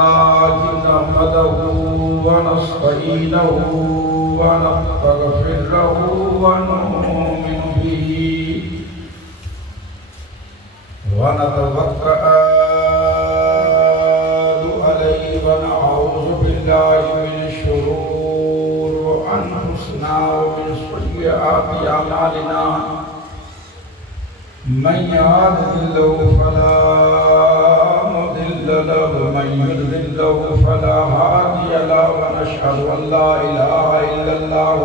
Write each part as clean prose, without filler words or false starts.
نحمده ونستعينه ونستغفر له ونؤمن به ونتوكل عليه ونعوذ بالله من شرور أنفسنا ومن سيئات أعمالنا من يهده الله فلا مضل له ومن يضلل فلا هادي له ونشهد أن لا إله إلا الله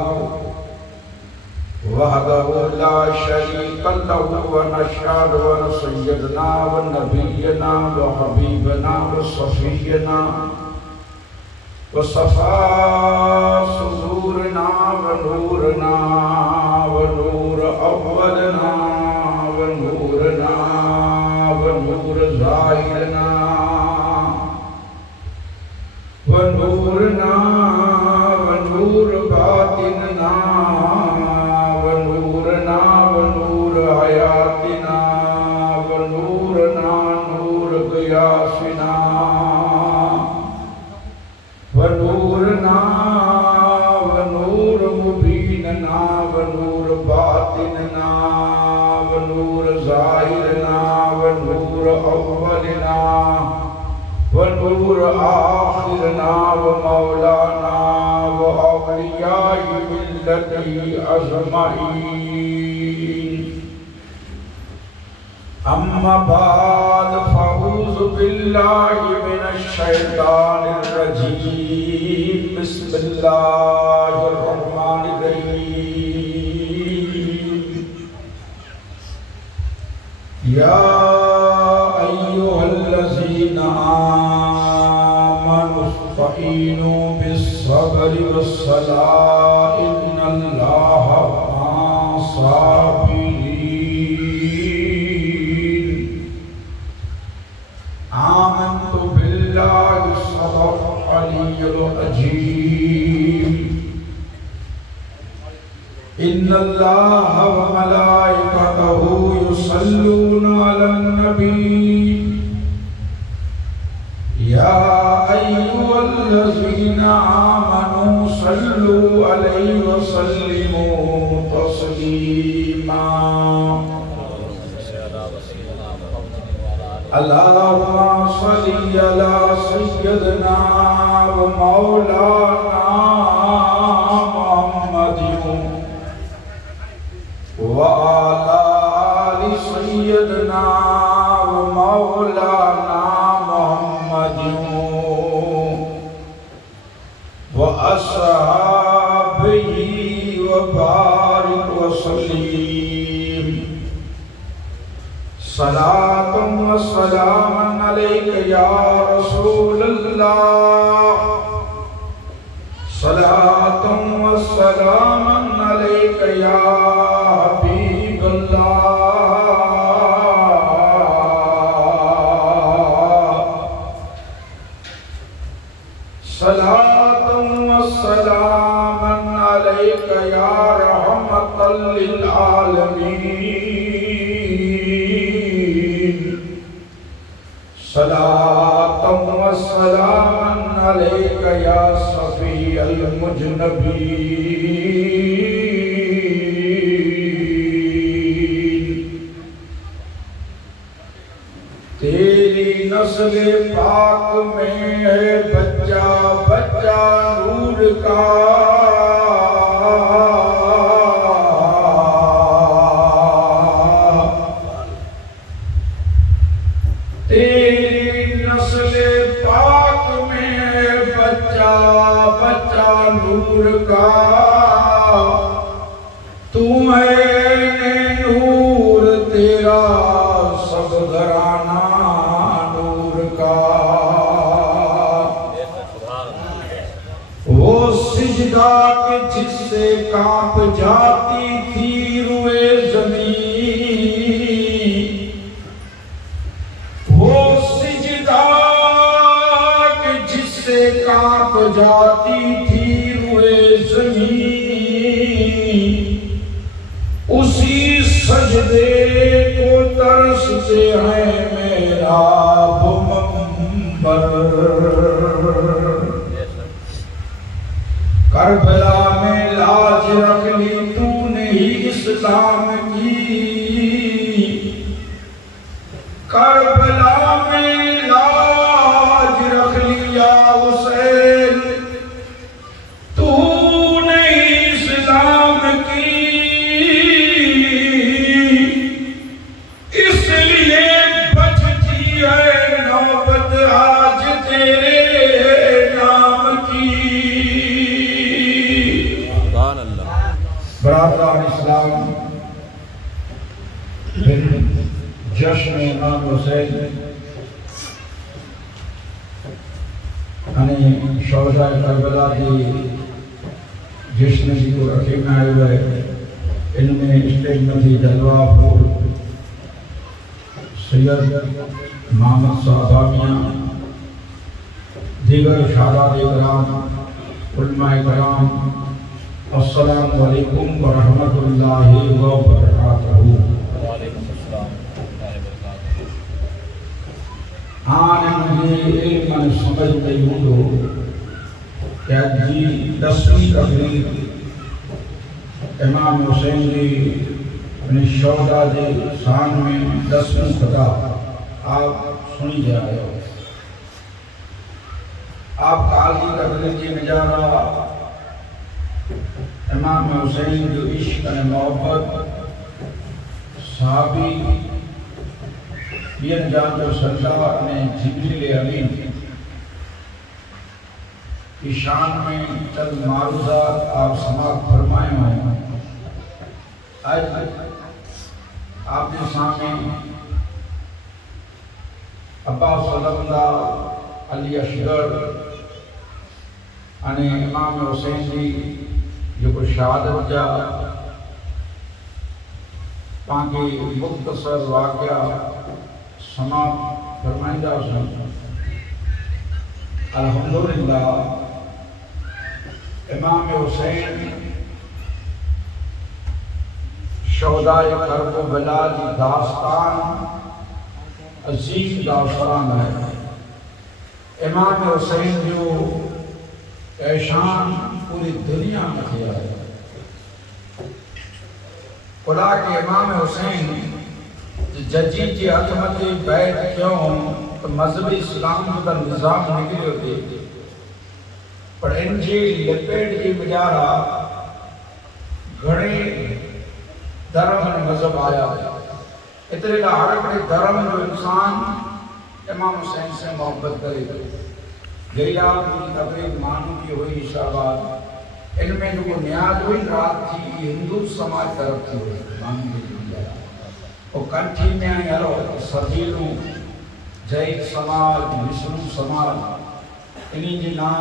وحده لا شريك له ونشهد أن سيدنا ونبينا وحبيبنا وصفينا وصفاء صدورنا ونورنا ونور أولنا ونورنا ونور ظاهرنا ونورنا ونور باطننا ونورنا ونور حياتنا ونورنا نور قياسنا ونورنا ونور مبيننا ونور باطننا ونور ظاهرنا ونور أولنا ونور آخرنا ومولانا وأولياء ملته أجمعين أما بعد فأعوذ بالله من الشيطان الرجيم بسم الله الرحمن الرحيم يا أيها الذين آمنوا استعينوا بالصبر والصلاة إن الله مع الصابرين آمنت بالله صدق العلي العظيم إن الله وملائكته يصلون على النبي يا أيها الذين آمنوا صلوا عليه وسلموا تسليما اللهم صل على سيدنا ومولانا محمد وعلى آل سيدنا ومولانا محمد وأصحابه وبارك وسلم صلاة وسلاما عليك يا رسول الله صلاة وسلاما عليك يا حبيب الله صلاة وسلاما عليك يا رحمة للعالمين صلاة وسلاما عليك يا صفي المجنبين تیری نسل پاک میں ہے بچہ بچہ نور کا تیری نسل پاک میں ہے بچہ بچہ نور کا تو ہے نور تیرا سب گھرانہ نور کا وہ سجدہ کہ جس سے کانپ جاتی تھی روئے زمین وہ سجدہ کہ جس سے کانپ جاتی تھی روئے زمین اسی سجدے کو ترستے ہیں میرا منبر برادران اسلام جشن امام حسین یعنی شہداء کربلا کی جشن جی کو رکھے میں آئے ہوئے ان میں اسٹیج میں تھی جلوہ پور سید محمد صاحبامیاں دیگر شہداء اکرام علماء اکرام السلام علیکم ورحمۃ اللہ وبرکاتہ۔ مجھے علم سمجھ نہیں ہوں کہ جی 10ویں تقریر امام حسین جی اپنی شہداء جی شان میں 10ویں خطاب آپ سنی جا رہے ہو۔ آپ قاضی تقریر کی نجارہ امام حسین جو عشق و محبت صحابی بین جان جو سردار نے جبریل امین کی شان میں چند معروضات آپ سماعت فرمائے ہیں۔ آج آپ کے سامنے عباس صلی اللہ علی اصغر یعنی امام حسین جی جو کو شہادت جا پانکی مختصر واقعہ سماعت فرمائندہ حسین۔ الحمدللہ امام حسین شہداء کرب و بلا کی داستان عظیم داستان ہے۔ امام حسین جو احسان پوری دنیا میں کیا ہے۔ خدا کے امام حسین ججی کی عظمت بیت کیوں تو مذہب اسلام کا نظام نکلے ہوتے پر ان جی لپیٹ کی بجارہ گھڑے دھرم مذہب آیا اتنے ہر بڑے دھرم جو انسان امام حسین سے محبت کرے گئی آپ کی تقریب مانو کی ہوئی شعبات ان میں جو نیاز ہوئی رات تھی ہندو سماج طرف کی ہوئی مانو کی وہ کنٹھی میں آئے ہلو سبیلوں جائد سماج وشنو سماج انہی جی نا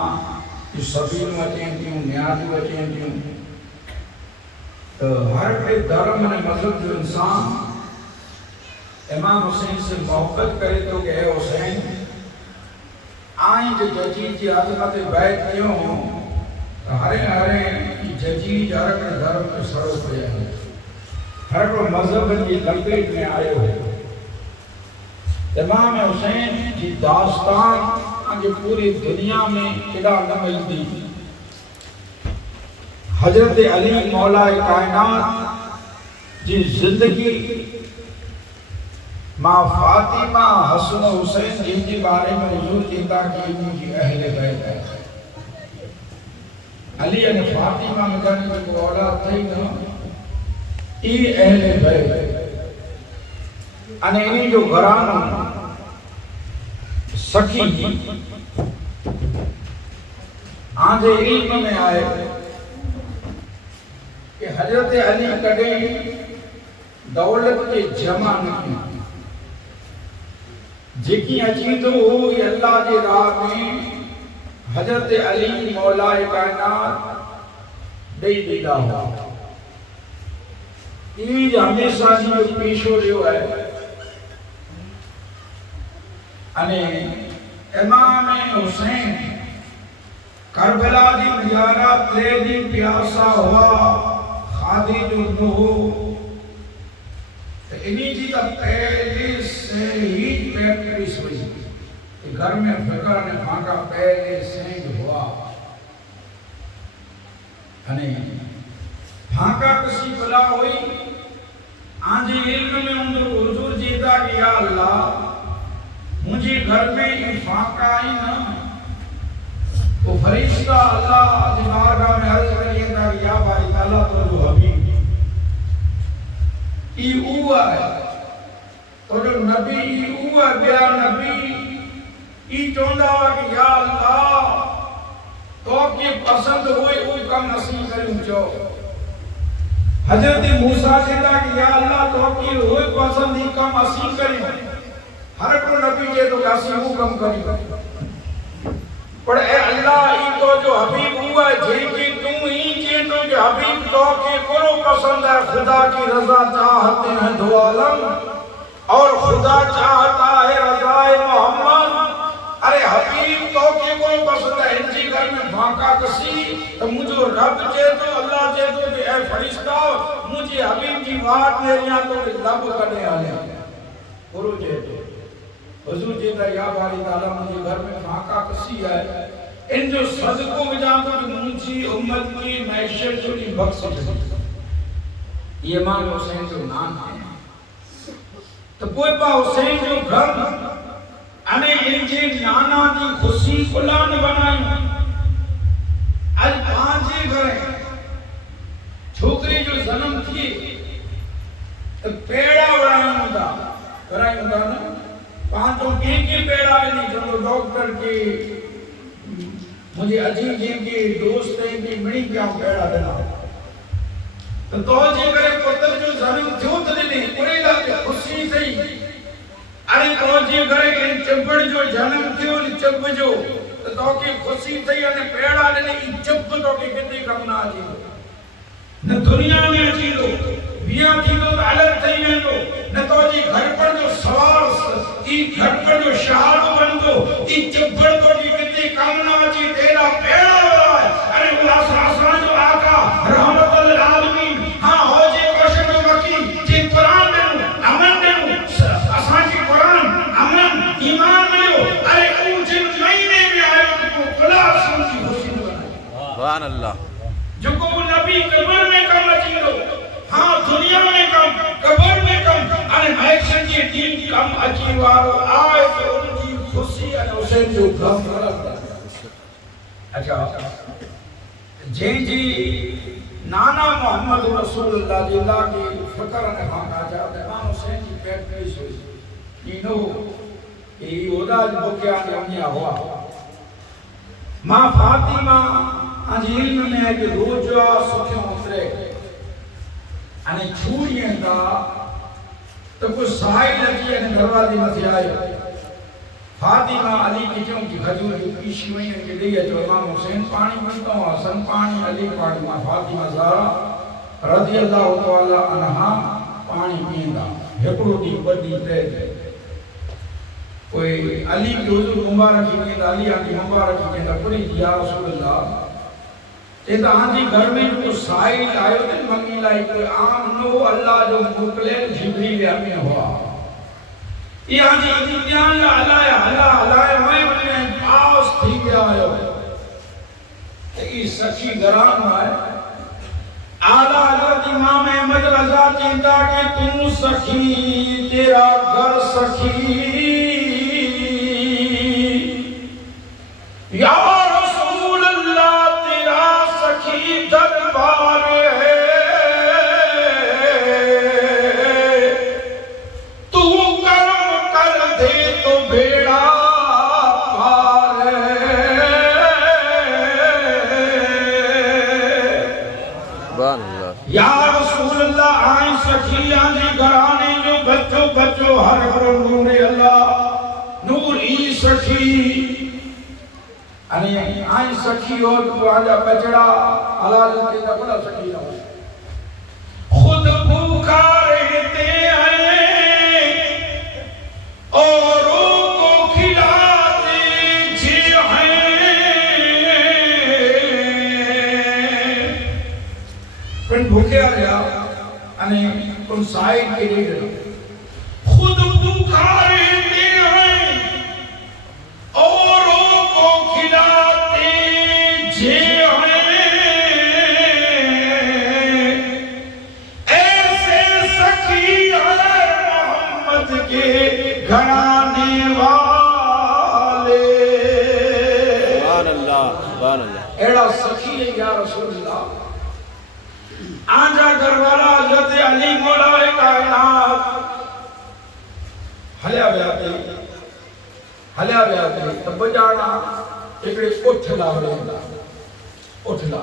یہ سبیلوں اچھیں دیوں نیازوں اچھیں دیوں تو ہر کوئی دھرم نے مذہب جو انسان امام حسین سے محبت کرے تو کہ اے حسین آئیں جو ججی کی عظمت بیت کیوں ہرے ججی جارک دھرم کے سڑو پہ جائے ہر کو مذہب کی لپیٹ میں آئے ہوئے امام حسین کی داستان جو پوری دنیا میں کدا نہ ملتی۔ حضرت علی مولا کائنات جی زندگی ماں فاطمہ حسن حسین جن کے بارے میں حضور کہتا کہ ان کی اہل بیت ہے۔ علی نے فاطمہ میں کہنے کو اولاد تھی نا ای اہل بیت انہیں جو گھرانوں سخی آنجے علم میں آئے کہ حضرت علی کڑے دولت کے جمع نہیں جکی عجید ہوئی اللہ کے راہ میں حضرت علی مولا کائنات دئی دیدہ ہوا یہ ہمیشہ جو پیش ہو رہے ہے امام حسین کربلا دی مجارہ تلے دی پیاسا ہوا خادی جو نہو انہی جی تا پہلے سے ہی پیٹریس ہوئی گھر میں فکر نے بھانکا پہلے سے ہوا بھانکا کسی بلا ہوئی آنجی علم میں اندر حضور جیتا کہ یا اللہ مجھے گھر میں انفاق کا آئی نا تو فرشتہ اللہ کی بارگاہ میں عرض کریے تھا کہ یا باری تعالیٰ تو جو حبیب ای اوہ ہے تو جو نبی ای اوہ ہے بیا نبی ای چوندہ ہوا کہ یا اللہ تو کی پسند ہوئی اوہ کم نصیب کریں چو حضرت موسیٰ کہتا کہ یا اللہ تو کی روح پسندی کم اسی کریں ہر کو نبی جے تو کاسی حکم کریں پر اے اللہ ای تو جو حبیب ہوا جے کہ تم ہی جے تو جو حبیب تو کی کرو پسند ہے خدا کی رضا چاہتے ہیں دو عالم اور خدا چاہتا ہے رضا محمد ارے حبیب تو کی کوئی پسند ہے انجی گھر میں بھانکا کسی تو مجھے رب جے تو اللہ جے تو کہ اے فرشتہ مجھے حبیب کی بات میریاں تو لب کرنے آنے کرو جے تو حضور جے تو یا باری تعالیٰ مجھے گھر میں بھانکا کسی ہے ان جو صدقوں میں جانتا کہ مجھے امت کی معیشت جو نہیں بخش سکتا یہ امام حسین جو نام ہے تو کوئی پا حسین جو گھر انے انجے نانا دی خوشی کلان بنائی آج پانچے گھریں چھوکری جو جنم تھی تو پیڑا بڑھائی ہوتا نا پانچوں کی پیڑا بھی نہیں جو ڈاکٹر کی مجھے عجیب جن کی دوست ہیں کی مڑی کیا پیڑا دینا تو جی کرے پتر جو جنم تھیو تو نہیں پوری لگے خوشی تھی ارے تو جی کرے ان چپڑ جو جنم تھیو ان چپ جو تو کی خوشی تھی انہیں پیڑا دینے ان چپ تو کی کتنی کم نہ آجی نہ دنیا میں آجی لو بیاں تھی تو الگ تھی میں لو نہ تو جی گھر پر جو سوار ای گھر پر جو شہر بن دو ای چپڑ تو کی کتنی کم نہ آجی تیرا پیڑا ہوا ہے ارے وہ آسان جو آقا رحمت العالمین ہاں ہو جی کوشن جو مکی جی قرآن دنو امن دنو آسان جی قرآن امن ایمان ملیو ارے اون جن مہینے میں آئے تو قلع سن کی خوشی بنائی سبحان اللہ جو کو نبی قبر میں کم اچھی دو ہاں دنیا میں کم قبر میں کم ارے حیثن جی دین کم اچھی وارو آئے تو ان کی خوشی ارے حسین جو کم رکھتا اچھا جی نانا محمد رسول اللہ جی اللہ کی فکر نے خانقہ جاتا ہے امام حسین کی پیٹ پیش ہوئی اینو یہ اودا جو بکیان یونیا ہوا ماں فاطمہ آج علم میں ہے کہ روجہ سکھیں اترے انہیں چھوڑیاں دا تو کوئی سائی لگی ہے دروازے میں آئے فاطمہ علی کی چون کی خجور کی پیشی ہوئی ان کے لئے جو امام حسین پانی بنتا ہوں حسن پانی علی پانی فاطمہ زہرا رضی اللہ تعالی عنہ پانی پیندا ہکڑو دی بڑی تے کوئی علی کی حضور مبارک کی کہتا علی کی مبارک کی کہتا پوری یا رسول اللہ کہتا ہاں جی گھر میں جو سائل آئے ہوتے منگی لائی کوئی عام نو اللہ جو مکلے جبریل امین ہوا یہ ہاں جی اتنیان علائے ہوئے انہیں پاس تھی گیا ہے یہ سچی گران ہے آلہ حضرت امام احمد رضا چیندہ کہ تم سخی تیرا گھر سخی یا رسول اللہ تیرا سخی دربار ہے یا رسول اللہ آئیں سکھیاں جی گھرانے جو بچو ہر ہر نور اللہ نور ای سکھی آئیں سکھی ہو تو آجا بچڑا اللہ جاتے تھا بڑا سکھی ہو خود بھوکا رہتے ہیں اوروں کو کھلاتے جی پھر بھوکے آ گیا انہیں کن سائن کے لیے خود بھوکا رہتے ہیں اوروں کو کھلاتے جی ایسے سخی ہے محمد کے گھرانے والے سبحان اللہ سبحان اللہ ایڑا سخی ہے یا رسول اللہ آنجا گھروالا حضرت علی مولا کائنات ہلیا بیاتے تب جانا ایکڑے اٹھ لا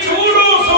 1400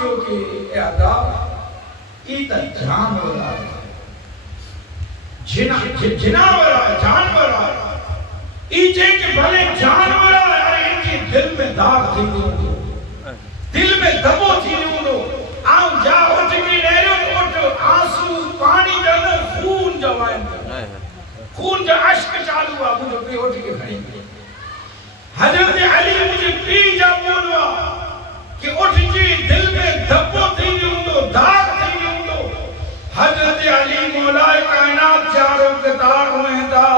جو کہ اے عذاب ای تا جانور آئے جناور آئے جانور آئے ای جے کہ بھلے جانور آئے ان کی دل میں داغ تھی دوں دل میں دبو تھی دوں آؤں جا اٹھ کی نیرے اٹھ آنسو پانی جانا خون جوائیں خون جا عشق چالو ہوا مجھے پہ اٹھ کے کھڑی حضرت علی مجھے پی جا بولوا کہ اٹھ جی دل میں دبو تھی دوں داغ تھی دوں حضرت علی مولا کائنات چاروں قطار ہوئے تھا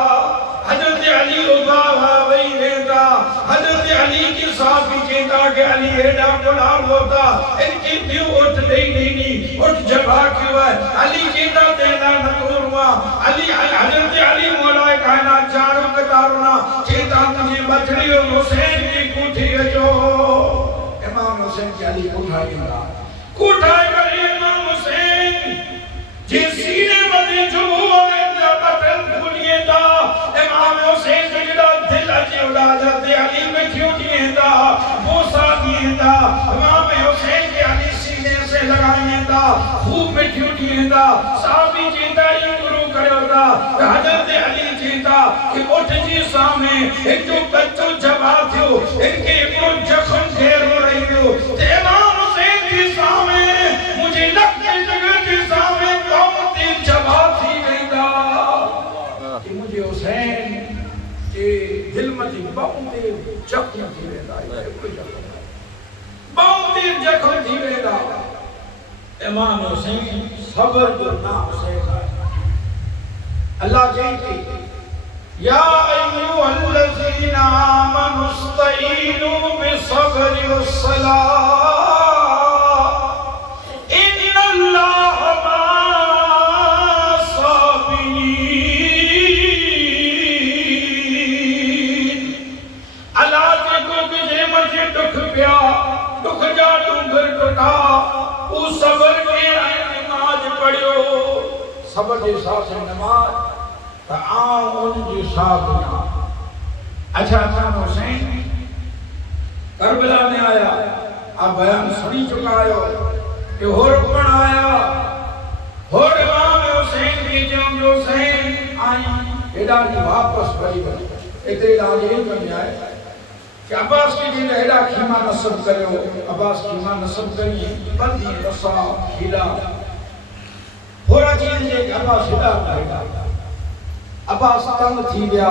حضرت علی رضا وہی رہتا حضرت علی کی صحابی کہتا کہ علی ایڈا گناہ ہوتا ان کی دیو اٹھ نہیں اٹھ جگہ کیوں ہے علی کہتا دینا نکور ہوا علی حضرت علی مولا کائنات چاروں قطار ہونا کہتا مجھے بچڑی اور حسین کی کوٹھی ہے جو امام حسین کی علی کوٹھائی گا امام حسین جس سینے مدی جو ہوا ہے بطن بھولیے دا امام حسین کو جدا دل اچھی اڑا جاتے علی میں کیوں دیئے دا بوسا دیئے دا امام حسین کے علی سینے سے لگائیے دا خوب میں کیوں دیئے دا صحابی جیتا یہ گروہ کرے ہوتا حضرت علی جیتا کہ اٹھ جی سامنے ایک جو بچوں جبا تھو ان کے ایک جخم گھیر ہو رہی ہو امام حسین کی سامنے مجھے لگتے جگہ کی سامنے قومتی جبا تھی گئی دا کہ مجھے حسین کے دل مجھے باؤنتے جخم تھی گئی دا باؤنتے جخم تھی گئی دا امام حسین صبر جو نا حسین اللہ جائیں یا ایوہ الذین آمنوا استعینوا بالصبر والصلاة ان اللہ مع الصابرین اللہ کے کو تجھے مجھے دکھ پیا دکھ جا ڈونگر ٹوٹا او صبر کے نماز پڑھو صبر کے ساتھ نماز تا آن ان کی ساتھ اچھا امام حسین کربلا میں آیا آپ بیان سنی چکا آیا کہ ہو رکن آیا ہو امام حسین کی جو حسین آئی ایڈا کی واپس بڑی بڑی اتنے علاج یہ بن آئے کہ عباس کی جنہیں ایڈا خیمہ نصب کرے ہو عباس خیمہ نصب کریے بندی رسا ہلا ہو رہا چیز یہ کہ عباس ہلا کرے عباس تنگ تھی گیا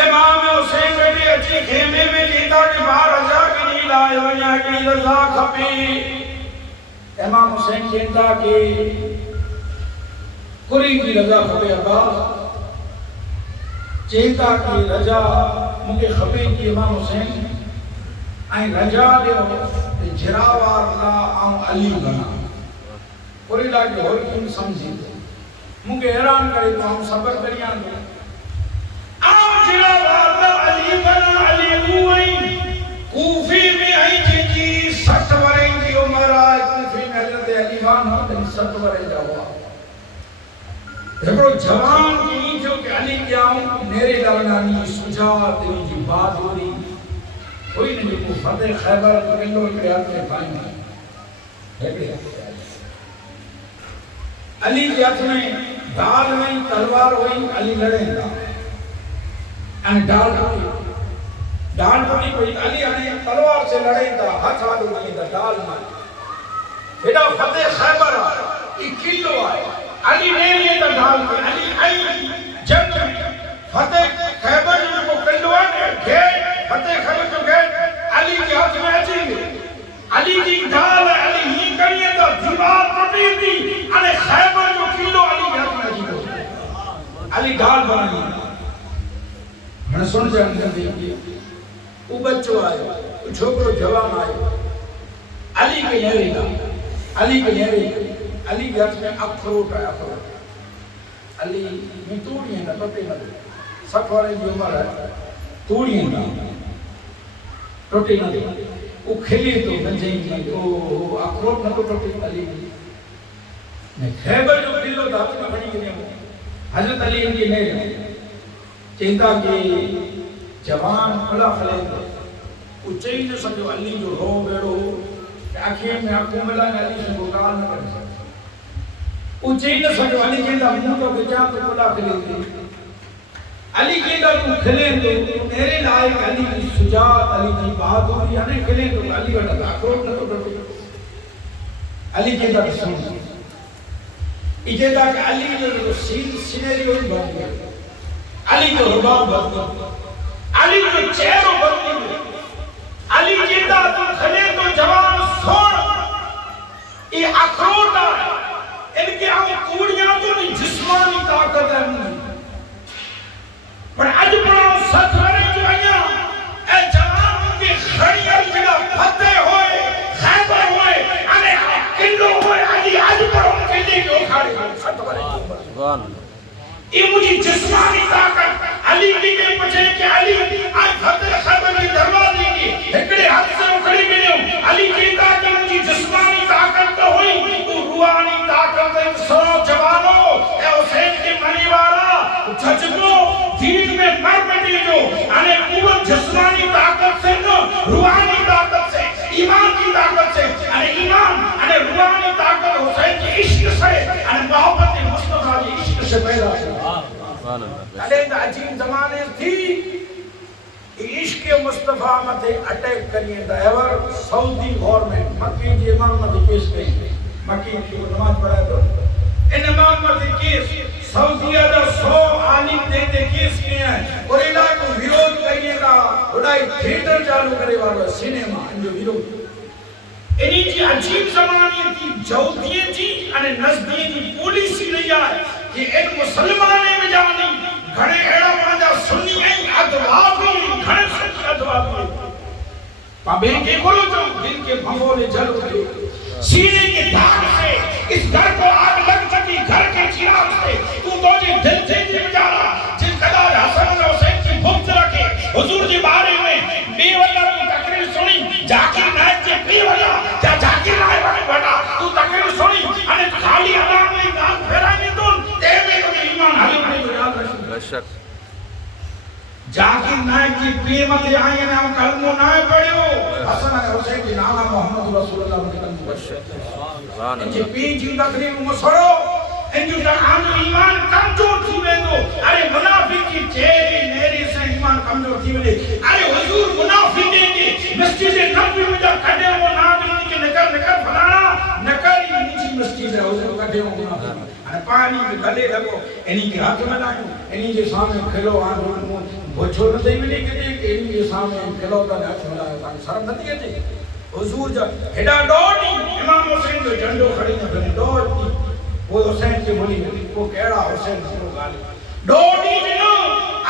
امام حسین بیٹی اچھی خیمے میں کہتا کہ باہر رضا کی نہیں لائے ہو یا کہ رضا کھپی امام حسین کہتا کہ کری کی رضا کھپے عباس چہتا کہ رضا مجھے کھپے کی امام حسین آئیں رضا دے جراوار اللہ آؤں علی بنا کری لاکھ اور کیوں سمجھی مجھے حیران کرے تو ہم صبر کریاں دے آؤں جراوار اللہ علی بنا علی ہوئی کوفی میں آئی جی 60 ورین کی عمر آئے کوفی میں حضرت علی وان ہوتے 60 ورین جاؤا دیکھو جوان کی نیچوں کہ علی کیا ہوں میرے لگنانی سجاعت دلی جی بات ہو رہی کوئی نہیں جو فتح خیبر کلو اکریات میں پائیں گے علی کے ہاتھ میں ڈال میں تلوار ہوئی علی لڑیں گا ڈال ہوئی کوئی علی تلوار سے لڑیں گا ہاتھ والو نہیں تھا ڈال میں بیٹا فتح خیبر آئے کلو آئے علی نے لیے تھا ڈال کے علی آئی جنگ میں فتح خیبر جو کو کلو آئے گئے فتح خیبر جو گئے علی کے ہاتھ میں اچھی گئے علی کی ڈال ہے علی ہی کریے تو دیوار ٹوٹی تھی علی خیبر جو کلو علی کے ہاتھ میں اچھی گئے علی ڈال بنائی میں سن جانتے ہیں وہ بچوں آئے وہ چھوکرو جوان آئے علی کے لیے گا علی کے لیے علی کے ہاتھ میں اخروٹ آیا اخروٹ علی میں توڑی ہیں نا ٹوٹے نہ دے 60 والے کی عمر ہے توڑی ہیں نا ٹوٹے نہ دے وہ کھلی تو نجیں گی وہ اخروٹ نہ تو ٹوٹے علی میں خیبر جو کلو دھات میں بڑی گئے ہیں حضرت علی ان کے نہیں چہتا کہ جوان کھلا خلے وہ چاہیے جو سمجھو علی جو رو بیڑو آخر میں آپ کو ملا علی سے گال نہ کر سکتا وہ چیز نہ سکتا علی کہتا منہ تو بچا تو کلا کھلے تھے علی کہتا تو کھلے تو میرے لائق علی کی شجاعت علی کی بہادری ہمیں کھلے تو علی کا تاکروٹ نہ تو ڈرو علی کہتا تو سن یہ کہتا کہ علی نے سینیریو ہی بن گیا علی کو رباب بن گیا علی کو چہروں بن گیا علی کہتا تو کھلے تو جوان سوڑ یہ اخروٹ ہے ان کے آؤں کوڑیاں تو نہیں جسمانی طاقت ہے پر اج بڑا سچ رہے جو آیا اے جوان کے خڑی جگہ پھتے ہوئے خیبر ہوئے انے کلو ہوئے علی اج پر ان کے لیے جو کھڑے ہوئے یہ مجھے جسمانی طاقت علی کی کے پچھے کہ علی آج فتح خیبر کی دروازے کی ایکڑے ہاتھ سے اکھڑی گئے علی کہتا کہ مجھے جسمانی طاقت تو ہوئی تو روحانی طاقت سو جوانوں اے حسین کے منی والا جھجکو دین میں مر مٹی جو انے قوت جسمانی طاقت سے نو روحانی طاقت سے ایمان کی طاقت سے انے ایمان انے روحانی طاقت حسین کی عشق سے انے محبت مصطفیٰ کی عشق سے پیدا ہے عجیب زمانے تھی عشق مصطفیٰ متے اٹیک کریے دا ایور سعودی گورنمنٹ مکی دی امام متے کیس گئی مکی کی نماز پڑھا تو ان امام متے کیس سعودیہ دا 100 عالم دے کیس کیے ہیں اور انہاں کو ویروڈ کریے دا بڑائی تھیٹر چالو کرے والا سینما ان جو ویروڈ انہی جی عجیب زمانے تھی جودیے جی انے نزدیے جی پولیسی نہیں آئے کہ ایک مسلمانے میں جانی گھڑے ایڑا پانجا سنی ہیں ادواب ہوئی گھڑے سنی ادواب ہوئی پابین کے کھولو جو دن کے بھنگولے جل اٹھے سینے کے دھاگ سے اس گھر کو آگ لگ سکی گھر کے چراغ سے تو جی دل سے جی بجارا جس قدر حسن و حسین کی بھوکت رکھے حضور جی بارے میں بے وجہ کی تقریر سنی جاکر نائب جی بے وجہ کیا جاکر نائب آنے بڑا تو تقریر سنی انہیں خالی عوام میں دان پھیرائیں دون دے میں تو ایمان حلیم نہیں ہو یاد رکھیں بشک جاکر نائب جی بے مدے آئیں نے ہم کلموں نائب پڑے ہو حسن و حسین جی نانا محمد رسول اللہ کے کلموں بشک ان جی پین جی تقریر مسڑو ان جو جہاں ایمان کمزور تھی میں دو ارے منافق کی چہرے میرے سے ایمان کمزور تھی میں ارے حضور منافق دیں گے مسجد نبی میں جا کھڑے ہو ناظرین کے نکر فلانا نکر ہی نیچی مسجد ہے حضور کھڑے ہو منافق ارے پانی میں گلے لگو انہی کے ہاتھ میں لائیں انہی کے سامنے کھلو آن وہ چھوڑ نہیں ملے کہ انہی کے سامنے کھلو تا ہاتھ میں لائے تاکہ شرم نہ دیئے تھے حضور جا ہڈا ڈوڑ نہیں امام حسین جو جھنڈو کھڑی نہ بنے ڈوڑ نہیں وہ حسین کی بولی میں وہ کہڑا حسین سنو غالب ڈوڑی جنو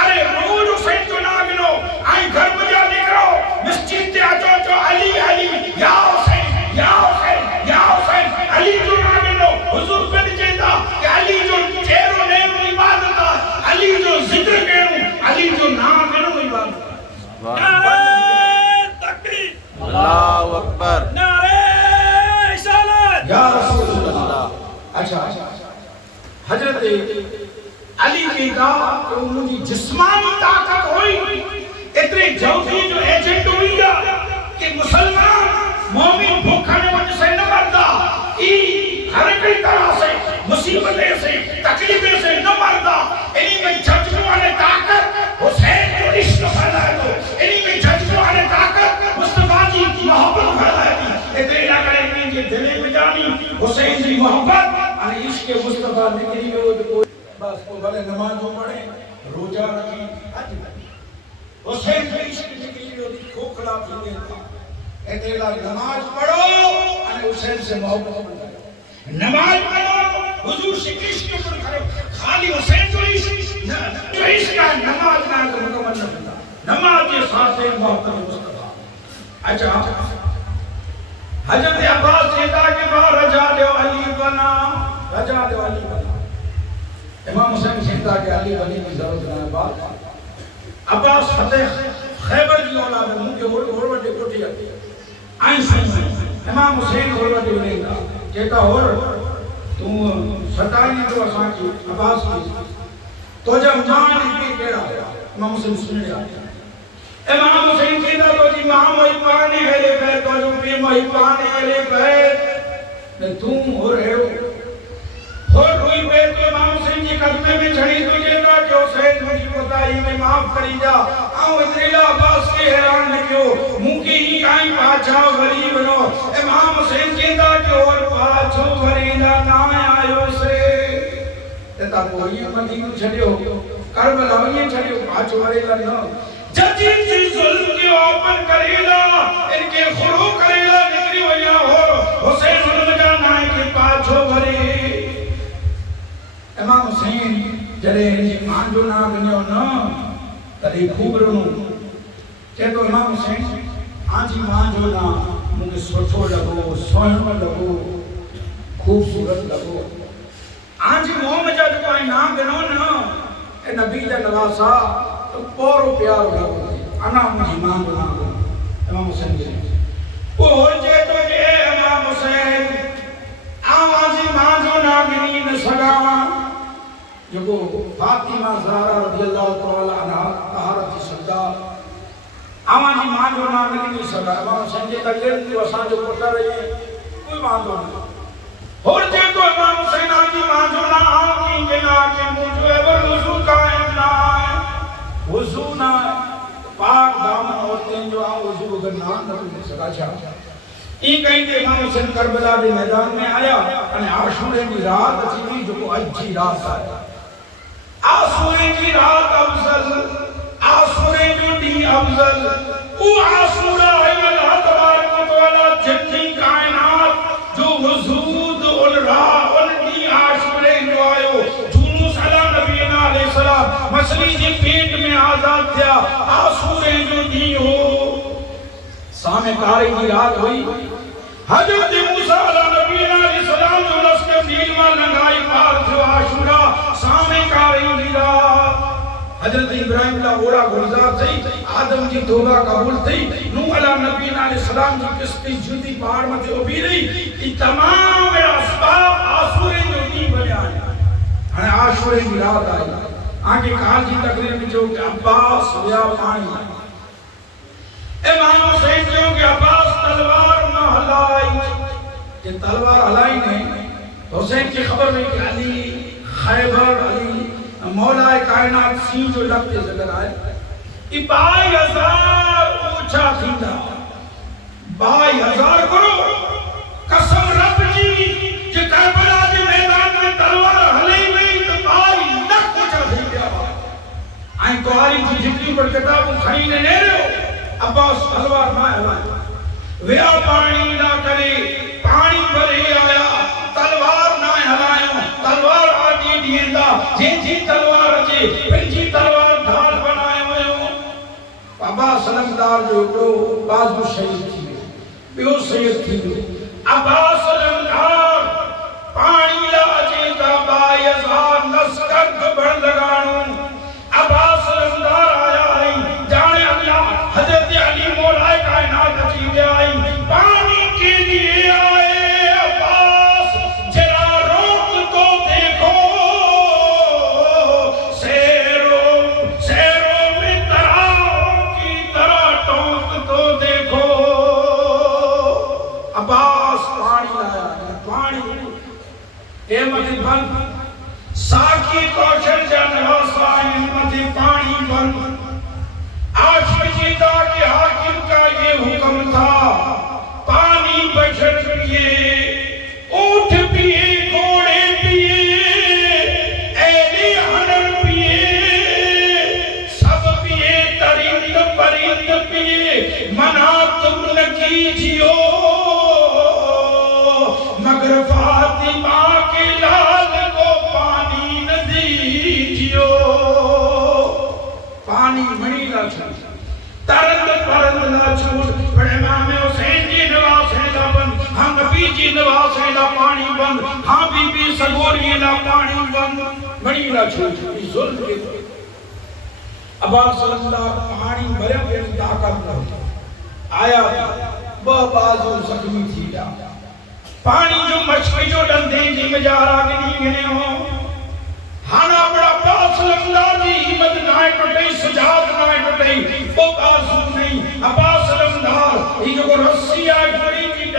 ارے روز حسین جو نہ گنو آئی گھر بجا نکرو مسجد تے آجو جو علی علی یا حسین یا حسین یا حسین علی جو نہ گنو حضور پہ چاہتا کہ علی جو چہروں نیم عبادت علی جو ذکر کروں علی جو نہ گنو عبادت نعرہ تکبیر اللہ اکبر نعرہ رسالت یا رسول اللہ اچھا حضرت علی کی کہا کہ انہوں کی جسمانی طاقت ہوئی اتنے جوزی جو ایجنٹ ہوئی کہ مسلمان مومن بھوکھانے وجہ سے نہ مردا ہر کئی طرح سے مصیبتیں سے تکلیفیں سے نہ مردا انہی میں ججموانے طاقت حسین جو عشق پھیلائے دو انہی میں ججموانے طاقت مصطفیٰ جی کی محبت پھیلائے دی اتنے نہ کریں گے کہ دلے میں جانی حسین جی محبت اور عشق مصطفیٰ نکلی گئے تو بس کو بھلے نماز پڑھیں روزہ رکھیں حج کریں حسین جی عشق نکلی گئے تو کھوکھلا پھر گئے اتنے نماز پڑھو اور حسین سے محبت پڑھو نماز پڑھو حضور سے عشق پر کرو خالی حسین جو عشق ہے نماز نہ تو مکمل نہ ہوتا نماز کے ساتھ محبت مصطفیٰ اچھا حضرت عباس کہتا کہ بار رجا دے علی بنا رجا دے علی بنا امام حسین کہتا کہ علی بنی کی ضرورت نہ بات عباس فتح خیبر کی اولاد ہے ان کے اور بڑے کوٹی آتی آئیں سن امام حسین اور بڑے بنے گا کہتا اور تم ستائی نے تو آسان کی عباس کی تو جب مان اتنی کہہ رہا ہے امام حسین سننے جاتے ہیں امام حسین کہتا تو جی ماں وہی پانے ہے لے پہ تو جو پیما وہی پانے علی بیت میں تم ہو رہے ہو اور روئی بیت کو امام حسین کی قدمے میں چھڑی تجھے گا کہ حسین مجھے بتائی میں معاف کری جا آؤں ادریلہ عباس کے حیران لکھو موکی ہی کائیں پاچھا غریب نو امام حسین کہتا کہ اور پاچھو غریلہ نہ آئیو سے تیتا کوئی مدینہ چھڑیو کربلا میں چھڑیو پاچھو غریلہ نہ ججی چی ظلم کی اوپن کریلا ان کے خرو کریلا نکری ویا ہو حسین ظلم جانا ہے کہ پاچھو غریب امام حسین جڑے جی مان جو نہ گنیو نا تری خوب رنو کہ تو امام حسین آنجی مان جو نہ مجھے سوچو لگو سوہنو لگو خوبصورت لگو آنجی محمد جا جو آئی نام گنو نا اے نبی جا نواسا تو پورو پیار لگو انا مجھے مان جو نہ گنو امام حسین جی وہ ہو جے تو کہ امام حسین آنجی مان جو نہ گنی نسگا جو فاطمہ زہرا رضی اللہ تعالی عنہ طہارت سردار آوانی مان جو نام نہیں سکا امام حسین جی تقریر کی وسان جو پڑھتا رہی ہے کوئی مان جو نہیں اور جے تو امام حسین آجی مان جو نام آنی جنا کہ مجھے ایور وضو قائم نہ آئے وضو نہ آئے پاک دامن ہوتے ہیں جو آن وضو اگر نام نہ نہیں سکا چاہتا این کہیں کہ امام حسین کربلا بھی میدان میں آیا انہیں عاشورے کی رات اچھی جو کو اجھی رات آیا آسورے کی رات افضل آسورے جو دی افضل او آسورہ ہے اللہ تبارک و تعالی جنی کائنات جو وجود ان راہ ان دی آسورے جو آئے جونس علیہ نبینا علیہ السلام مچھلی جی پیٹ میں آزاد تھیا آسورے جو دی ہو سامنے کاری کی رات ہوئی حضرت موسیٰ علیہ نبینا علیہ السلام جو لس کے دیل میں لنگائی پار تھے آشورہ سامنے کاری کی رات حضرت ابراہیم اللہ اوڑا گلزار تھی آدم کی توبہ قبول تھی نوح علیہ نبینا علیہ السلام کی کستی جھوٹی پہاڑ میں تھی ابھی رہی یہ تمام اسباب آسورے جو دی بنے آئے ہمیں آشورے کی رات آئی آنکہ کال کی تقریر میں جو کہ عباس ویا پانی امام حسین جو کہ عباس تلوار نہ ہلائی کہ تلوار ہلائی نہیں حسین کی خبر میں کہ علی خیبر علی مولا کائنات سی جو لگتے ذکر آئے یہ 22,000 اونچا تھیندا 22,000 کرو قسم رب جی کہ کربلا کے میدان میں تلوار ہلائی نہیں تو 22 لاکھ اونچا تھیندا آئیں کواری کی جتنی پر کتابوں کھڑینے نہیں رہے ہو عباس تلوار نہ ہلائے ویا پانی نہ کرے پانی بھرے آیا تلوار نہ ہلائے تلوار آدھی دیندہ جی تلوار اچھے پنجی تلوار ڈھال بنائے ہوئے ہوں عباس علمدار جو اکڑو بعض وہ شہید تھی بیو سید تھی عباس علمدار پانی لاجے کا 22,000 نسکرد بڑھ لگانوں عباس علمدار آیا ہے جانے اللہ حضرت علی مولا کائنات اچھی آئی پانی کے لیے آئے عباس جرا روک تو دیکھو سیروں میں تراؤں کی طرح ٹوک تو دیکھو عباس پانی آیا پانی احمد بند ساکی کوشر جنہا سائن مدی پانی بند آشر جیتا کہ حاکم کا یہ حکم تھا پانی بشر پیے اونٹ پیے گھوڑے پیے ایلی ہنر پیے سب پیے ترند پرند پیے منع تم نہ کیجیو مگر فاطمہ کے لال کو پانی نہ دیجیو پانی بڑی نہ چھوڑ ترند پرند نہ چھوڑ پر امام حسین جی نواسے نہ بند ہم نبی جی نواسے نہ پانی بند ہم بی بی سگوری نہ پانی بند بڑی نہ چھوڑ ظلم کے عباس صلی اللہ پانی بھرے پھر طاقت نہ آیا بازو زخمی تھی جا پانی جو مچھلی جو ڈندے جی میں جا رہا کہ نہیں گنے ہوں ہانا بڑا عباس علمدار جی ہمت نائے ٹوٹے سجاد نائے ٹوٹے وہ بازو نہیں عباس علمدار یہ جو رسی آئے بڑی کی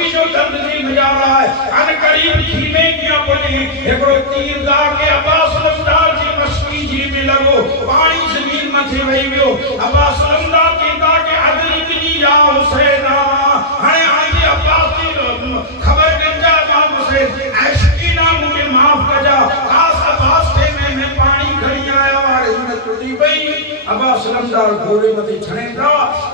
مشکی جو درد جی مجا رہا ہے ان قریب کھیمے کیا بنے ایکڑو تیر دا کے عباس لفدار جی مشکی جی میں لگو پانی زمین متھے وہی بیو عباس لفدار کی دا کے عدل کنی یا حسینہ ہنے آئی عباس کی خبر گنجا امام حسین عشقی نام مجھے معاف کجا خاص عباس کے میں پانی گھڑی آیا وارے ہمیں تردی بئی عباس لفدار گھوڑے متی چھنے دا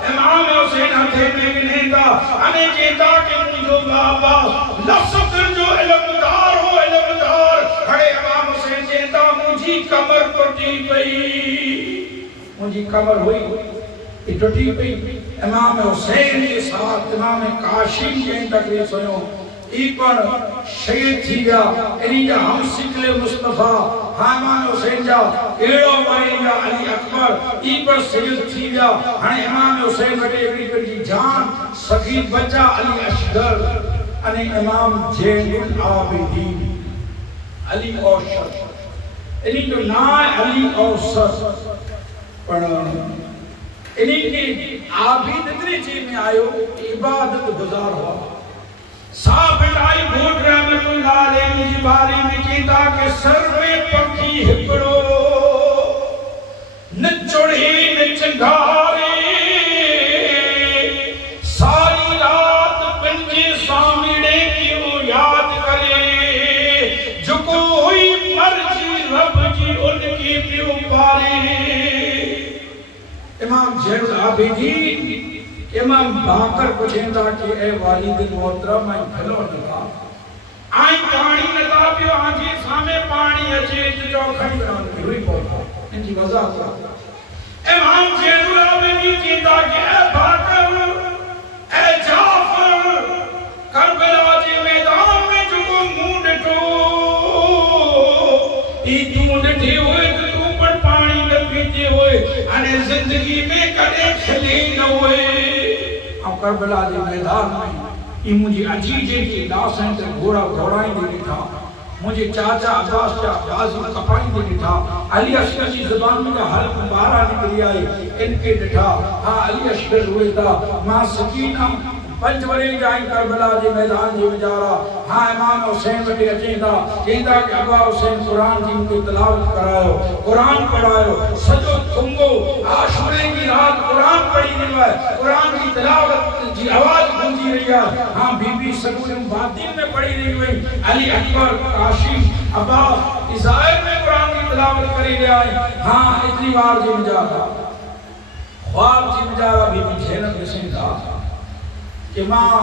امام حسین ہتھے میں گنے دا ہمیں جیتا کہ مجھو عباس لفظ کر جو علمدار ہو علمدار کھڑے امام حسین جیتا مجھے کمر ٹوٹی پئی مجھے کمر ہوئی ٹوٹی پئی امام حسین کے ساتھ امام کاشم کے تقریر سنو ایپر شہید تھی گیا انہی جا ہم سکل مصطفیٰ امام حسین جا ایڑو مرین جا علی اکبر ایپر شہید تھی گیا ہنے امام حسین بٹے ایک جی جان سخی بچہ علی اشگر انہی امام زین العابدین علی اوشر انہی جو نائے علی اوسر پڑھا انہی کی عابد اتنی چیز میں آئے ہو عبادت گزار ہوا صاحب آئی بھوٹ رحمت اللہ علیہ مجھے باری میں کیتا کہ سر میں پکی ہپڑو نچڑی نچنگارے ساری رات پنجے سامنے کی وہ یاد کرے جو کوئی مرجی رب جی ان کی پیو پارے امام زین العابدین امام باقر پوچھیں تھا کہ اے والد محترم میں بھلو نتا آئیں پانی نتا پیو آنجی سامنے پانی اچھے جو کھڑی کران ہوئی پہتا ان کی وضاح تھا امام زین العابدین کہتا کہ اے باقر اے جعفر کربلا جی میدان میں جو کو منہ ڈٹو ای تو ڈٹے ہوئے تو پر پانی نہ پیتے ہوئے انہیں زندگی میں کدے کھلے نہ ہوئے کربلا دے میدان میں یہ مجھے عجیجے کی لاسیں تے گھوڑا گھوڑائیں دے لٹھا مجھے چاچا عباس چا بازی کپائیں دے لٹھا علی اشکر کی زبان میں حلق بارہ نکلی آئی ان کے لٹھا ہاں علی اشکر ہوئے تھا ماں سکینہ پنج ورے جائیں کربلا دے میدان دے مجارا ہاں امام حسین بٹے اچھیں تھا کہتا کہ ابا حسین قرآن کی ان کو تلاوت کرائے قرآن پڑھائے سجو تھنگو عاشورے کی رات قرآن پڑھی نوائے قرآن کی تلاوت جی آواز گونجی رہی ہے ہاں بی بی سکون باطن میں پڑھی رہی ہوئی علی اکبر کاشم ابا اسرائیل میں قرآن کی تلاوت کری رہا ہے ہاں اتنی بار جی مجارا خواب جی مجارا بی بی جھینت حسین تھا کہ ماں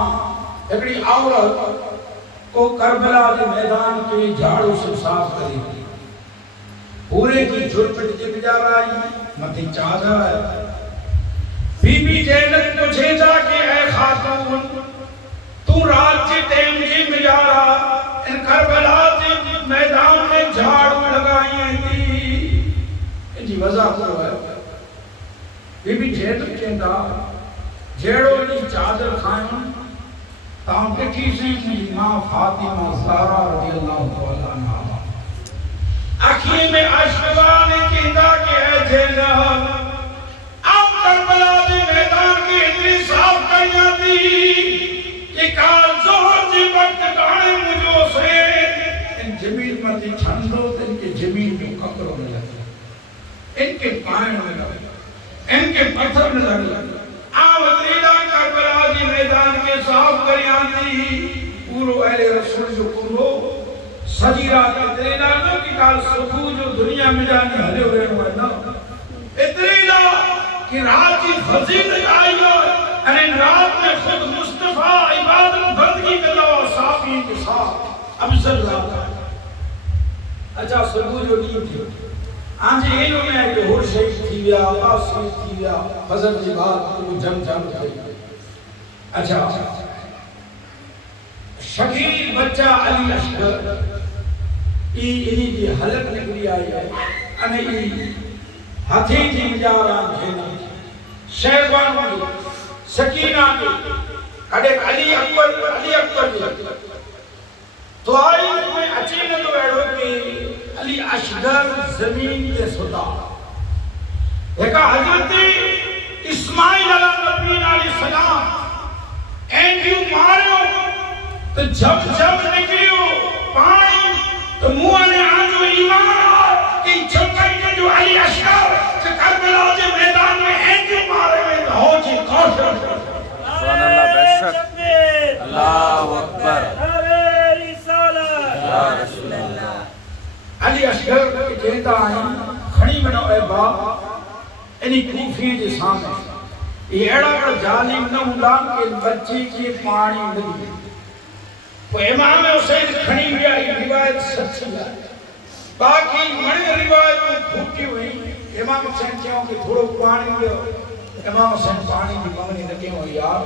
ایکڑی عورت کو کربلا کے میدان کے جھاڑو سے صاف کری پورے کی جھرپٹ کے بجار آئی متی چادر ہے بی بی جینت مجھے جا کہ اے خاتون تو رات کے ٹیم جی بجارا ان کربلا کے میدان میں جھاڑو لگائی ہیں ان جی وضاح کرو ہے بی بی جینت کہتا جیڑو جی چادر کھائیں تاں پٹھی سے کی ماں فاطمہ زہرا رضی اللہ عنہ اکھی میں اشکبانے کہتا کہ اے جینب اب کربلا دی میدان کی اتنی صاف کریاں دی کہ کال زہر جی وقت کانے مجھو سے ان جمیل مردی چھندو ان کے جمیل جو قطروں میں لگا ان کے پائن میں لگا ان کے پتھر میں لگا آوتریدہ کربلا دی میدان کے صاف کریاں دی پورو اہل رسول جو پورو سجی رات اتریدہ جو کہ کال سکو جو دنیا میں جانے ہلے ہوئے ہوئے نا اتریدہ کہ رات کی فضیلت آئی ہو انہیں رات میں خود مصطفیٰ عبادت بندگی کرنا اور صافی کے ساتھ افضل رات ہے اچھا سکو جو نہیں تھی آنجی انہوں میں ہے کہ ہر شہید تھی گیا عباس شہید تھی گیا فضل کی بات کو جنگ تھی اچھا شکیل بچہ علی اشکر انہی کی حلق نکلی آئی ہے انہی ہتھی تھی مجاران کھینا شہبان کی سکینہ کی کڑک علی اکبر کی تو آئی میں اچھی نہ تو بیڑھو کہ علی اشگر زمین کے ستا ایک حضرت اسماعیل علیہ السلام اینڈیو مارو تو جب نکلیو پانی تو منہ نے آجو ایمان آ کہ چھپائی کے جو علی اشکر کہ کربلا کے میدان میں اینٹی مارے ہوئے تو ہو جی کوشر سبحان اللہ بے شک اللہ اکبر یا رسول اللہ علی اشکر کے کہتا آئیں کھڑی بنو اے باپ انہی کوفی کے سامنے یہ ایڑا کا جالیم نہ ہوں کہ بچے کی پانی ملی وہ امام حسین کھڑی گیا یہ روایت سچی ہے باقی مڑی روایت میں بھوکی ہوئی امام حسین کہوں کہ تھوڑو پانی لو امام حسین پانی کی منگنی نہ کہوں یار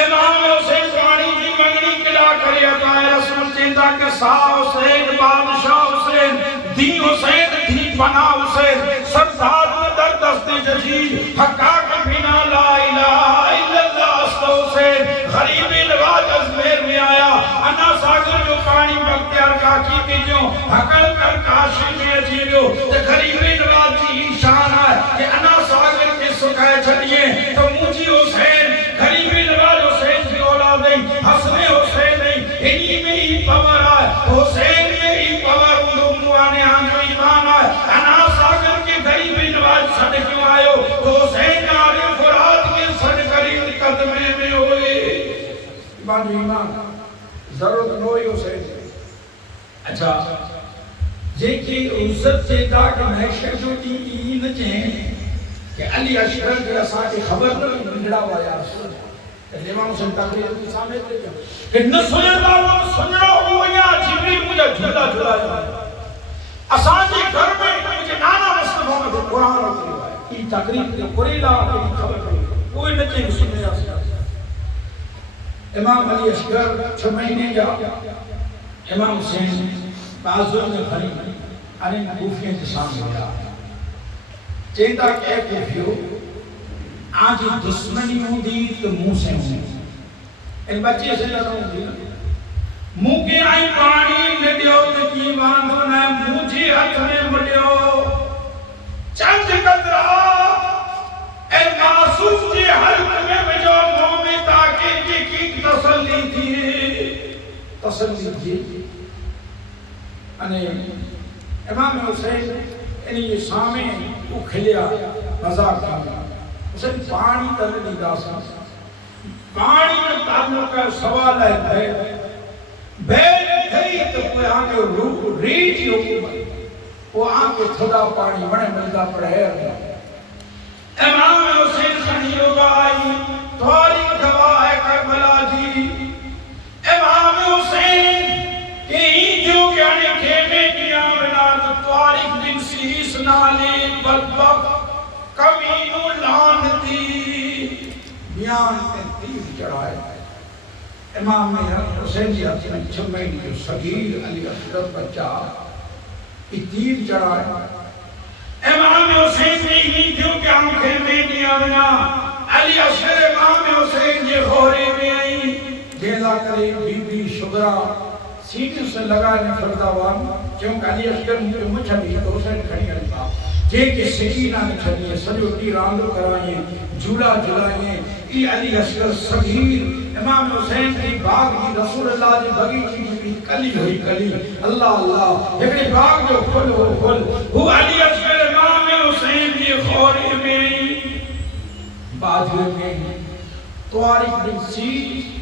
امام حسین پانی کی منگنی کلا کری عطا رسول چندہ کے ساہ حسین بادشاہ حسین دین حسین دھی پناہ حسین سرداد میں در دستے ججید حقاق بنا لا الہ الا اللہ است حسین غریبی نواز ازمیر میں آیا انا ساگر جو پانی بختیار کاکی کی جو حقل کر کاشی میں اجیلو تے غریبی نواز جی شان ہے کہ انا ساگر کے سکھائے چھڑیے تو مجھے حسین غریبی نواز حسین کی اولاد نہیں حسن حسین نہیں انہی میں ہی پاور آئے حسین میں ہی پاور اندھوں نوانے آنجو ایمان آئے انا ساگر کے غریبی نواز سڑ کیوں آئے تو حسین آرے فرات کے سڑ قریب قدمے میں ہوئے ایمان ضرورت نوئی حسین اچھا یہ کہ عزت سے دا کہ محشر جو دی این جہیں کہ علی اشکر کے اسا کی خبر نہ نڑا ہوا یا رسول اللہ امام حسین تقریر کی سامنے دے کہ نہ سنے دعوت سننا ہویا جبریل مجھے جھولا جھولا جائے اسا جی گھر میں مجھے نانا مصطفیٰ میں قرآن رکھ لیا ہے یہ تقریر کے قریلہ کی خبر نہیں کوئی نہ چاہیے سننے جا سکتا امام علی اشکر 6 مہینے جا امام حسین بازو میں کھڑی انہیں کوفیوں کے سامنے جا چیتا کہ اے کوفیو آج دشمنی ہوں دی تو منہ سے ہوں ان بچے سے لڑا ہوں دی منہ کے آئی پانی نڈیو تو کی باندھو نہ مجھے ہاتھ میں مڈیو چند قدرہ اے معصوم جی حلق میں بجو منہ میں تاکہ کی تسلی تھی انہیں امام حسین انہیں یہ سامنے وہ کھلیا مزاق کرنا حسین پانی تلے دی داسا پانی میں تعلق کا سوال ہے بیل تھی تو کوئی آنکے ریچ حکومت وہ آنکے تھوڑا پانی بڑے ملدہ پڑے امام حسین خنیو بائی تاریخ گواہ ہے کربلا جی امام حسین کہ ہی جو کہنے کھیمے دیا بنا تو تاریخ بن سیس نالی بدبخت کمینو لانتی بیان تیر چڑھائے امام حسین جی اپنے 6 مہینے جو صغیر علی اشکر بچہ تیر چڑھائے امام حسین نے ہی جو کہ آنکھیں میں دیا بنا علی اشکر امام حسین جی خورے میں آئی جیلا کرے بی بی شگرہ سیٹی سے لگانے فرداوان کیونکہ علی اشکر مجھے بھی تو حسین کھڑی کرتا جے کہ سکینہ نے کھڑی ہے سجو ٹی راندو کرائیں جھولا جھلائیں ای علی اشکر صغیر امام حسین کی باغ کی رسول اللہ دی بغیچی کی کلی ہوئی کلی اللہ اللہ ایک باغ جو کھل ہو کھل وہ علی اشکر امام حسین کی خوری میں باجوے میں تواریخ بن سید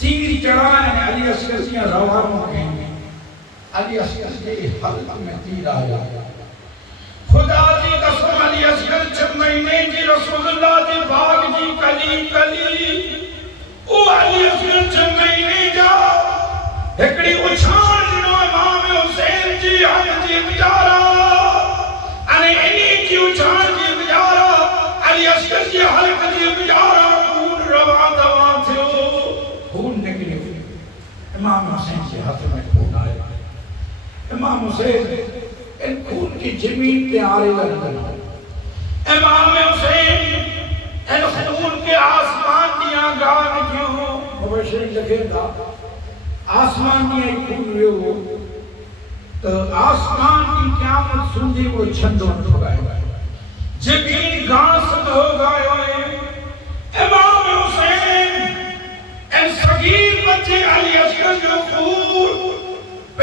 تیر چڑھائیں علی اشکر کی روانوں کے علی اشکر کے حلق میں تیر آیا خدا جی قسم علی اشکر 6 مہینے جی رسول اللہ دی باغ جی کلی کلی او علی اشکر 6 مہینے جا ایکڑی اچھان جنو امام حسین جی حق جی بجارا انہی کی اچھان جی بجارا علی اشکر جی حلق جی بجارا خون روان دوان تھے خون نکلے امام حسین کے ہاتھ میں خون آئے امام حسین ان خون کی زمین پہ آرے لگا امام حسین ان خون کے آسمان دیا گان کیوں مبشری لگے گا آسمان دیا خون رہے ہو تو آسمان کی قیامت سندھی وہ چھندوں ہو گئے زمین گھاس ہو گئے امام حسین ان صغیر بچے علی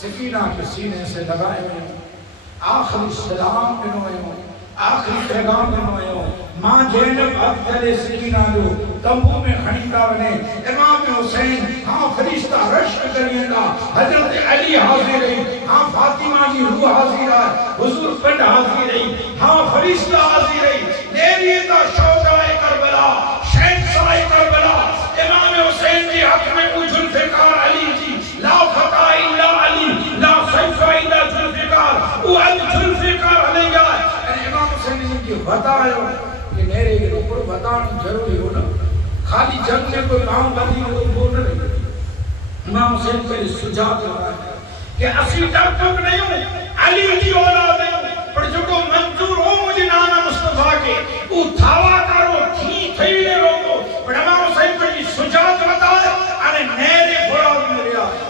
سکینہ کے سینے سے لگائے ہوئے ہوں، آخری سلام بنوئے ہوں، آخری پیغام بنوئے ہوں، ماں زینب افضل سکینہ جو تنبو میں خریدہ بنے، امام حسین ہاں فرشتہ رشک کریے گا، حضرت علی حاضر رہی، ہاں فاطمہ کی روح حاضر ہے، حضور پنڈ حاضر رہی، ہاں فرشتہ حاضر رہی، نیریتا شہدائے کربلا، شہنشاہ کربلا، امام حسین کی حق میں کوئی ذوالفقار علی جی، لا فتح الا علی، لا سیف الا ذوالفقار، وہ ذوالفقار علی گا، امام حسین جی کی بتایا کہ میرے یہ اوپر بتانا ضروری ہو نا، خالی جنگ میں کوئی کام بندی میں کوئی بول رہے امام حسین پہلے سجاد رہا ہے کہ اسی تک تک نہیں ہوں علی کی اولاد ہے پر جو کو منظور ہو مجھے نانا مصطفیٰ کے وہ تھاوا کرو تھی تھیلے روکو پر امام حسین پہلے سجاد رہا ہے آنے نیرے فراد میں رہا ہے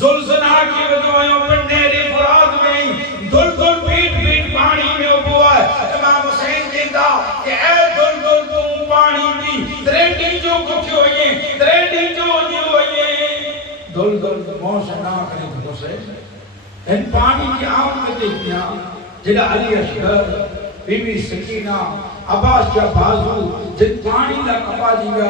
زلزلہ کی وجہ پر نیرے فراد میں دل دل بیٹ بیٹ پانی میں ابوا ہے امام حسین دیندہ کہ اے دل دل تم پانی بھی تریڈی جو کچھ ہوئے تریڈی جو ہوئے دل دل موہ سے نہ کریں حسین ان پانی کی آم میں دیکھنیا جلہ علی اشغر بی بی سکینہ عباس کا بازو جن پانی کا کپا دیگا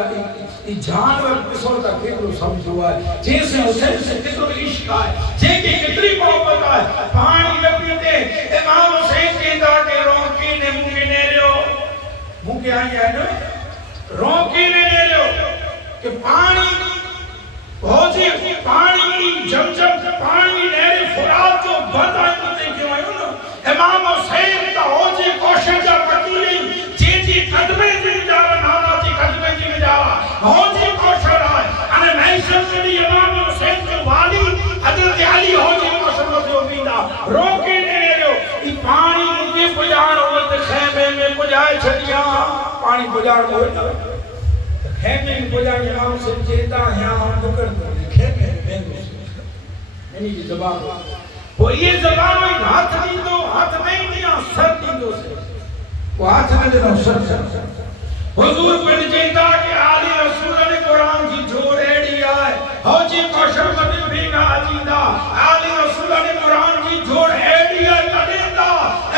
جانور قصور کا کتر سمجھ ہوا ہے جیسے حسین سے کتر عشق آئے جیسے کتری محبت آئے پانی لگی دے امام حسین کے دا کے رونکی نے مونگی نے لیو مونگی آئی ہے نا رونکی نے لیو کہ پانی بہت ہی پانی جب جب پانی نیرے فرات جو بند آئے مجھے کیوں آئے نا امام حسین تا ہو جی کوشش جا پتی نہیں جی قدمے جی جا رہا نانا جی قدمے جی جا رہا ہو جی کوشش رہا ہے انہیں محسن کے لیے امام حسین کے والی حضرت علی ہو جی کوشش مجھے امیدہ روکے نہیں رہے ہو یہ پانی مجھے پجار ہوئے تھے خیمے میں پجائے چھڑیاں پانی پجار ہوئے تھے خیمے میں پجار امام حسین چیتا یہاں ہم دکر دو خیمے میں بین میں یہ زبان وہ یہ زبان میں ہاتھ نہیں دو ہاتھ نہیں دیا سر نہیں دو سے وہ ہاتھ میں دینا سر حضور پر جیتا کہ آلی رسول نے قرآن کی جوڑ ایڈی آئے ہو جی کوشر مدل بھی نہ آجیدہ آلی رسول نے قرآن کی جوڑ ایڈی آئے لڑیتا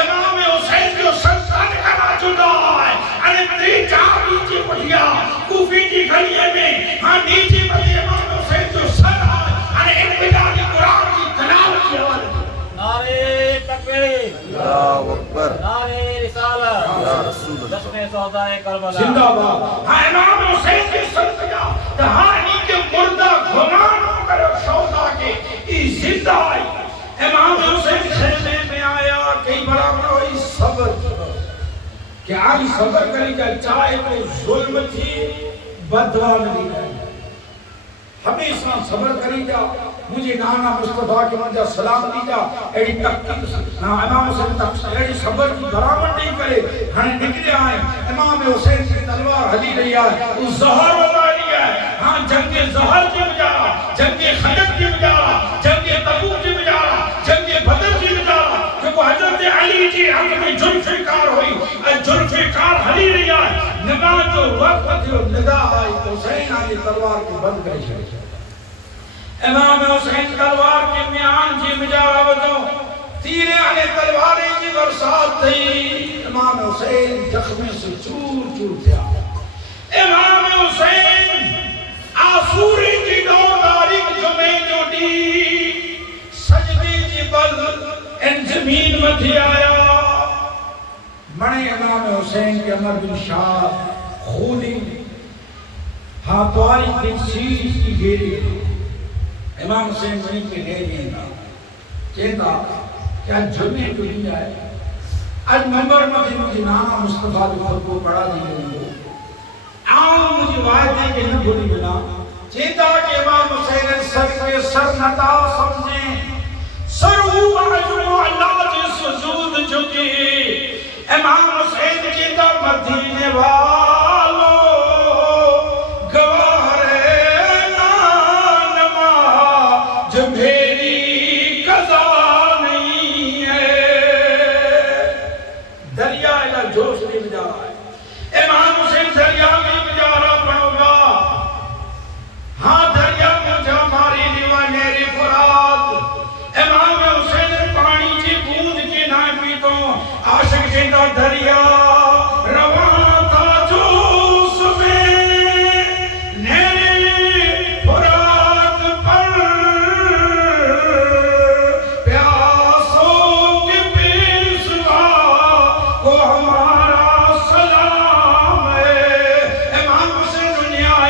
امام حسین جو سلطان کنا جدا آئے انہیں تری چاہ نیچے پڑھیا کوفی کی گھلیے میں ہاں نیچے پڑھی امام حسین جو سر آئے انہیں انبیاء قرآن کی تناو کی آئے نعرے تکبیر اللہ اکبر نعرے رسالت یا رسول اللہ جشن سودائے کربلا زندہ باد ہاں امام حسین کی سلطیا کہانی کے مردہ گھمان کرو شودا کے ای زندہ آئی امام حسین خیمے میں آیا کئی بڑا بڑا صبر کہ آئی صبر کری کہ چاہے تو ظلم تھی بدوا نہیں رہی ہمیشہ صبر کری جا مجھے نانا مصطفیٰ کے منجا سلام دی جا ایڈی تقیق نا امام حسین تک ایڈی صبر کی برامت نہیں کرے ہنے نکلے آئے امام حسین کی تلوار حلی رہی آئے اس زہر وضع لیا ہے ہاں جنگ زہر کی بجارہ جنگ خجب کی بجارہ جنگ تبوک کی بجارہ جنگ بدر کی بجارہ کیونکہ حضرت علی جی حق میں ذوالفقار ہوئی ذوالفقار حلی رہی آئے نماز جو وقت جو ندا آئی حسین آگے تلوار کو بند کر چھڑے امام حسین تلوار کے میان جی مجارہ بدو تیرے آنے تلواریں کی برسات تھی امام حسین زخمے سے چور چور تھیا امام حسین آسوری کی دوداری جمعے جو دی سجدی جی بل ان زمین میں تھی آیا بڑے امام حسین کے عمر بن شاہ خونی ہاتھوائی بن سیز کی گیری امام حسین زمین کے لے لینا کہتا کہ آج جمعے کو نہیں آئے آج ممبر میں مجھے نانا مصطفیٰ جو خود کو پڑھا دیئے ہوں آؤں مجھے وعدے کے نہ بھولی بنا کہتا کہ امام حسین سر کے سر نتا سمجھیں سر ہوا جو اللہ کے سجود جھکی امام حسین کہتا مدینے والو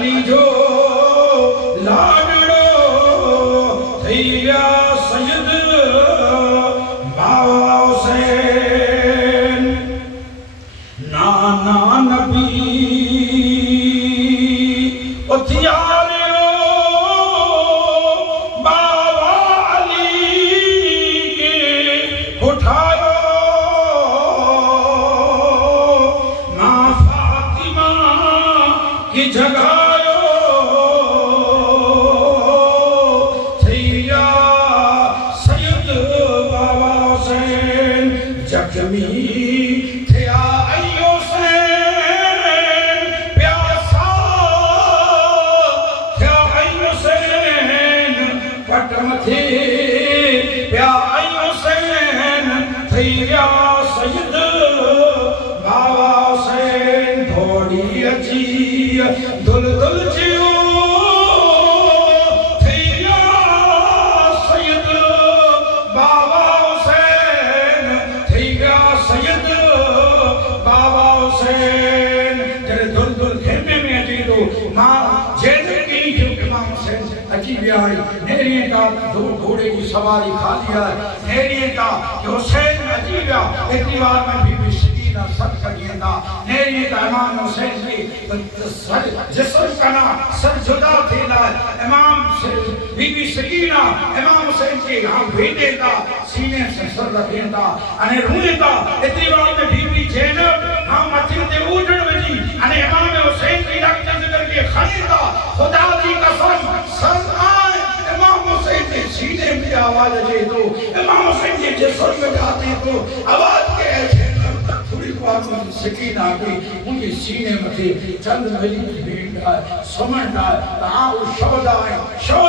علی جو لاڈڑو تھی ویا سید بابا حسین نانا نبی اتھیالو بابا علی کے اٹھاؤ نا فاطمہ کی جگاؤ تھیا سید بابا حسین زخمی تھیا سید بابا حسین تھوڑی اچھی دل دل جیو تھیا سید بابا حسین تھیا سید بابا حسین جڑے دل دل کھیمے میں اچھی دو ماں جیل کی جو امام حسین اچھی بیائی نیریے کا دو گھوڑے کی سواری کھا لیا ہے نیریے کا کہ حسین عجیب ہے اتنی بار میں بی بی سکینہ سر کریندہ نیریے کا امام حسین کی جسم کنا سر جدا تھی لائے امام بی بی سکینہ امام حسین کی ہاں بھیٹے دا سینے سے سر رکھیندہ انہیں روئے دا اتنی بار میں بی بی جینب ہاں مطلب دے اوٹڑ بجی انہیں امام حسین کی رکھ جنگر کے خلیدہ خدا دی قسم سر آئے امام حسین کے سینے میں آواز اجے تو امام حسین کے جسر میں جاتے تو آواز کے ایسے تھوڑی بار میں سکین آگئی مجھے سینے میں تھے چند ملی بھیڑ آئے سمنڈ آئے تاہاں شہد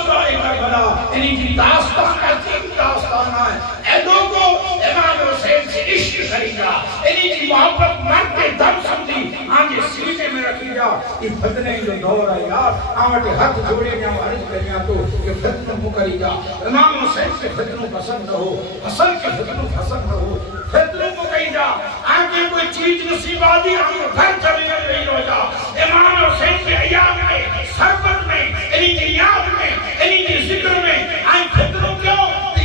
آئے کربلا انہی کی داستان عظیم داستان آئے اے لوگوں امام حسین سے عشق کری جا انہی کی محبت مرتے دم سمجھی آنجے سینے میں رکھی جا یہ فتنے جو دور ہے یار آمٹے ہاتھ جوڑے جاؤ عرض کریا تو یہ فتنوں کو کری جا امام حسین سے فتنوں پسند رہو حسن کے فتنوں پسند رہو فتنوں کو کہی جا آنکہ کوئی چیز نصیب آدھی ہم گھر چلے نہیں ہو جا امام حسین کے ایام میں سربت میں انہی کی یاد میں انہی کی ذکر میں آئیں فتنوں کیوں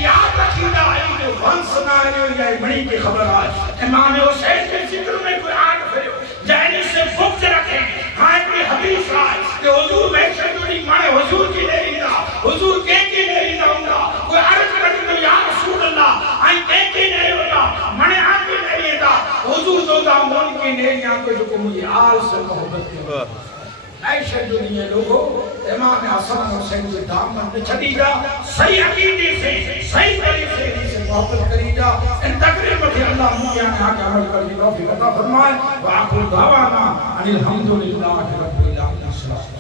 یاد رکھی جا انہی جو ونس نہ آئے یا بڑی کی خبر آئے امام حسین کے ذکر میں کوئی آگ پھر جائنی سے بکت رکھیں ہاں کوئی حدیث آئے کہ حضور بیشہ جوڑی مانے حضور کی لے لینا حضور کے لے لینا ہوں گا کوئی عرض کرتے تو یا رسول اللہ آئیں کے لے ہوتا مانے آن کے لے لیتا حضور دو دا مون کے لے لیا کوئی جو کہ مجھے آل سے محبت کی عائشہ جو نہیں ہے لوگوں امام حسن حسین کے دامن میں چھڑی جا صحیح عقیدے سے صحیح طریقے سے محبت کری جا ان تقریب میں اللہ مجھے آنے آگے عمل کرنے توفیق عطا فرمائے وآخر دعوانا ان الحمدللہ رب العالمین